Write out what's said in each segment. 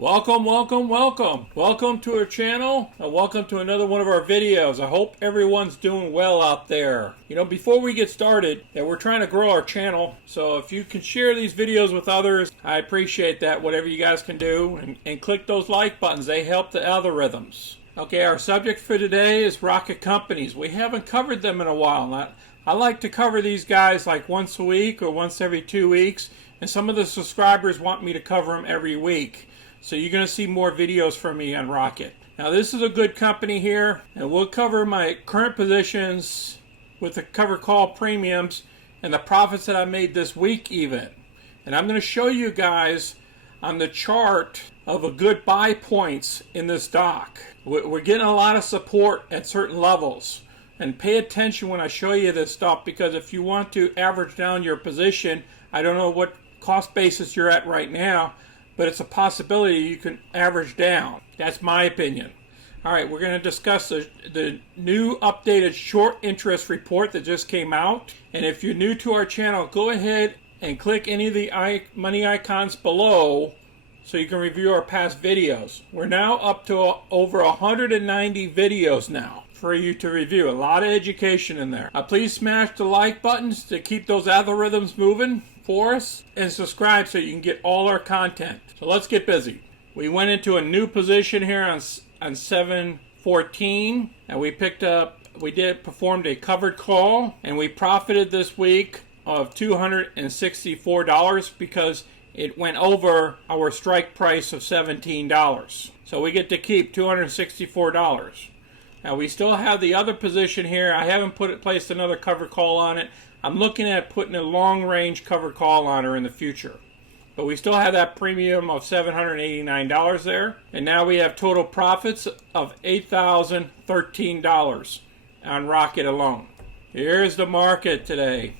Welcome to our channel, and welcome to another one of our videos. I hope everyone's doing well out there. Before we get started, we're trying to grow our channel, so if you can share these videos with others, I appreciate that, whatever you guys can do, and click those like buttons. They help the algorithms. Okay, our subject for today is rocket companies. We haven't covered them in a while. I like to cover these guys like once a week or once every 2 weeks, and some of the subscribers want me to cover them every week. So you're going to see more videos from me on Rocket. Now this is a good company here, and we'll cover my current positions with the cover call premiums and the profits that I made this week even. And I'm going to show you guys on the chart of a good buy points in this stock. We're getting a lot of support at certain levels. And pay attention when I show you this stuff, because if you want to average down your position, I don't know what cost basis you're at right now, but it's a possibility you can average down. That's my opinion. All right, we're going to discuss the new updated short interest report that just came out. And if you're new to our channel, go ahead and click any of the money icons below so you can review our past videos. We're now up to over 190 videos now for you to review. A lot of education in there. Please smash the like buttons to keep those algorithms moving for us, and subscribe so you can get all our content. So let's get busy. We went into a new position here on 7/14, and we performed a covered call, and we profited this week of $264 because it went over our strike price of $17. So we get to keep $264. Now we still have the other position here. I haven't placed another cover call on it. I'm looking at putting a long range cover call on her in the future. But we still have that premium of $789 there. And now we have total profits of $8,013 on Rocket alone. Here's the market today.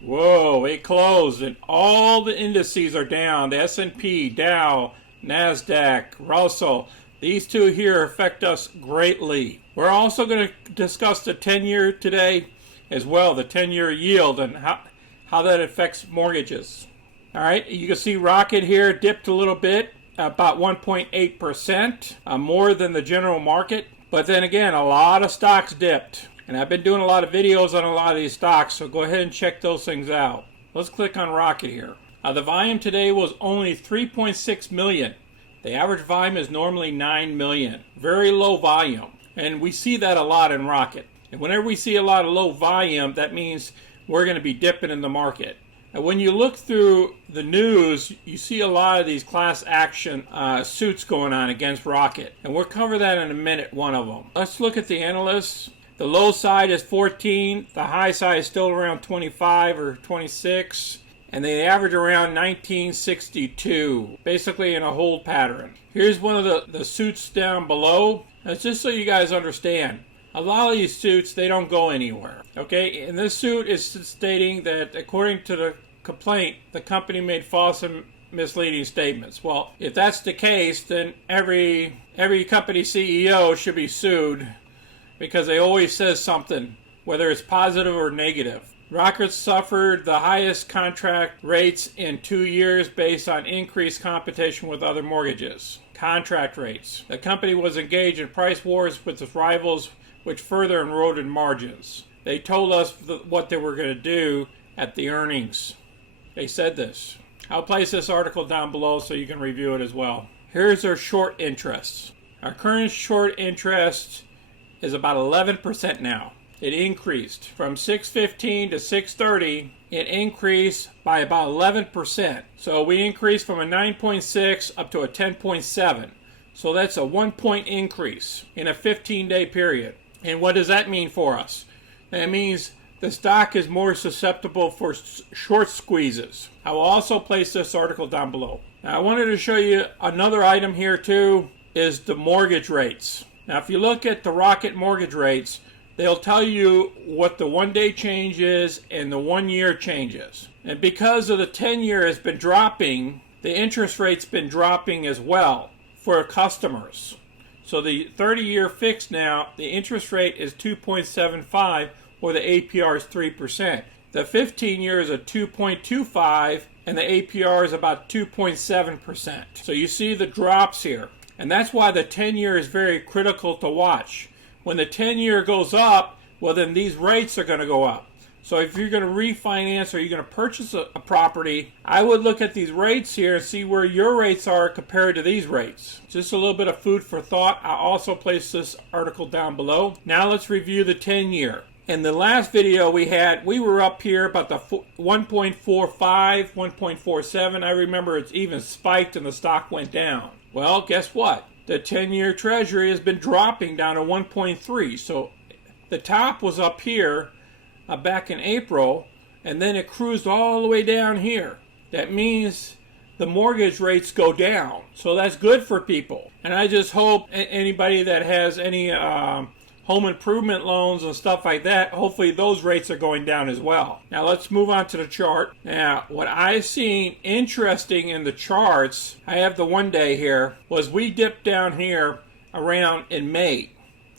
Whoa, it closed and all the indices are down. The S&P, Dow, NASDAQ, Russell. These two here affect us greatly. We're also going to discuss the 10-year today as well, the 10-year yield and how that affects mortgages. All right, you can see Rocket here dipped a little bit, about 1.8%, more than the general market. But then again, a lot of stocks dipped. And I've been doing a lot of videos on a lot of these stocks, so go ahead and check those things out. Let's click on Rocket here. The volume today was only 3.6 million. The average volume is normally 9 million. Very low volume. And we see that a lot in Rocket. And whenever we see a lot of low volume, that means we're going to be dipping in the market. And when you look through the news, you see a lot of these class action suits going on against Rocket. And we'll cover that in a minute, one of them. Let's look at the analysts. The low side is 14. The high side is still around 25 or 26. And they average around 1962, basically in a hold pattern. Here's one of the suits down below. That's just so you guys understand. A lot of these suits, they don't go anywhere. Okay, and this suit is stating that according to the complaint, the company made false and misleading statements. Well, if that's the case, then every company CEO should be sued because they always says something, whether it's positive or negative. Rocket suffered the highest contract rates in 2 years based on increased competition with other mortgages. Contract rates. The company was engaged in price wars with its rivals, which further eroded margins. They told us what they were going to do at the earnings. They said this. I'll place this article down below so you can review it as well. Here's our short interest. Our current short interest is about 11% now. It increased from 6.15 to 6.30. It increased by about 11%. So we increased from a 9.6 up to a 10.7. So that's a 1 point increase in a 15-day period. And what does that mean for us? That means the stock is more susceptible for short squeezes. I will also place this article down below. Now I wanted to show you another item here too, is the mortgage rates. Now if you look at the Rocket mortgage rates, they'll tell you what the 1-day change is and the 1-year change is. And because of the 10-year has been dropping, the interest rate's been dropping as well for customers. So the 30-year fixed now, the interest rate is 2.75 or the APR is 3%. The 15-year is a 2.25 and the APR is about 2.7%. So you see the drops here. And that's why the 10-year is very critical to watch. When the 10-year goes up, well, then these rates are going to go up. So if you're going to refinance or you're going to purchase a property, I would look at these rates here and see where your rates are compared to these rates. Just a little bit of food for thought. I'll also place this article down below. Now let's review the 10-year. In the last video we were up here about the 1.45, 1.47. I remember it's even spiked and the stock went down. Well, guess what? The 10-year Treasury has been dropping down to 1.3. So the top was up here back in April, and then it cruised all the way down here. That means the mortgage rates go down. So that's good for people. And I just hope anybody that has any home improvement loans and stuff like that, hopefully those rates are going down as well. Now let's move on to the chart. Now what I've seen interesting in the charts, I have the 1 day here, was we dipped down here around in May.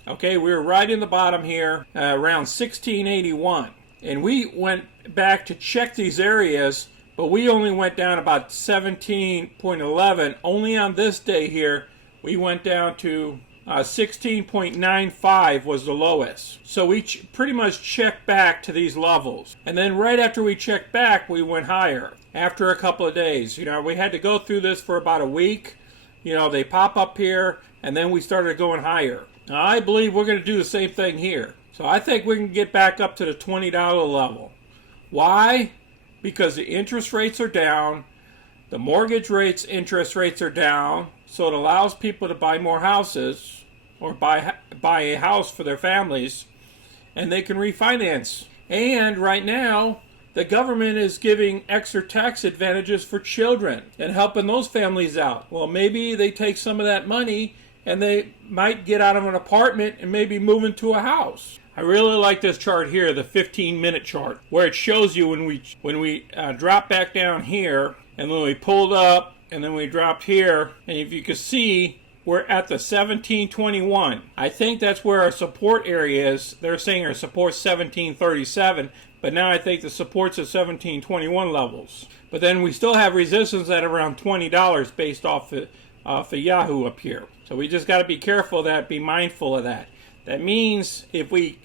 Okay, we were right in the bottom here, around 1681. And we went back to check these areas, but we only went down about 17.11. Only on this day here, we went down to 16.95 was the lowest. So we pretty much checked back to these levels. And then right after we checked back, we went higher. After a couple of days, we had to go through this for about a week. They pop up here, and then we started going higher. Now, I believe we're going to do the same thing here. So I think we can get back up to the $20 level. Why? Because the interest rates are down. The mortgage rates, interest rates are down. So it allows people to buy more houses or buy a house for their families. And they can refinance. And right now, the government is giving extra tax advantages for children and helping those families out. Well, maybe they take some of that money and they might get out of an apartment and maybe move into a house. I really like this chart here, the 15-minute chart, where it shows you when we drop back down here, and then we pulled up, and then we dropped here, and if you can see, we're at the 1721. I think that's where our support area is. They're saying our support's 1737, but now I think the support's at 1721 levels. But then we still have resistance at around $20 based off the Yahoo up here. So we just got to be careful of that, be mindful of that. That means if we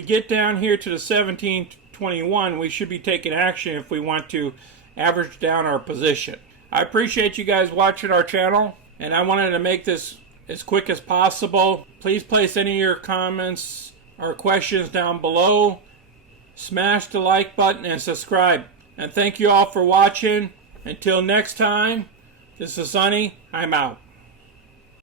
get down here to the 1721, we should be taking action if we want to average down our position. I appreciate you guys watching our channel, and I wanted to make this as quick as possible. Please place any of your comments or questions down below. Smash the like button and subscribe. And thank you all for watching. Until next time, this is Sonny. I'm out.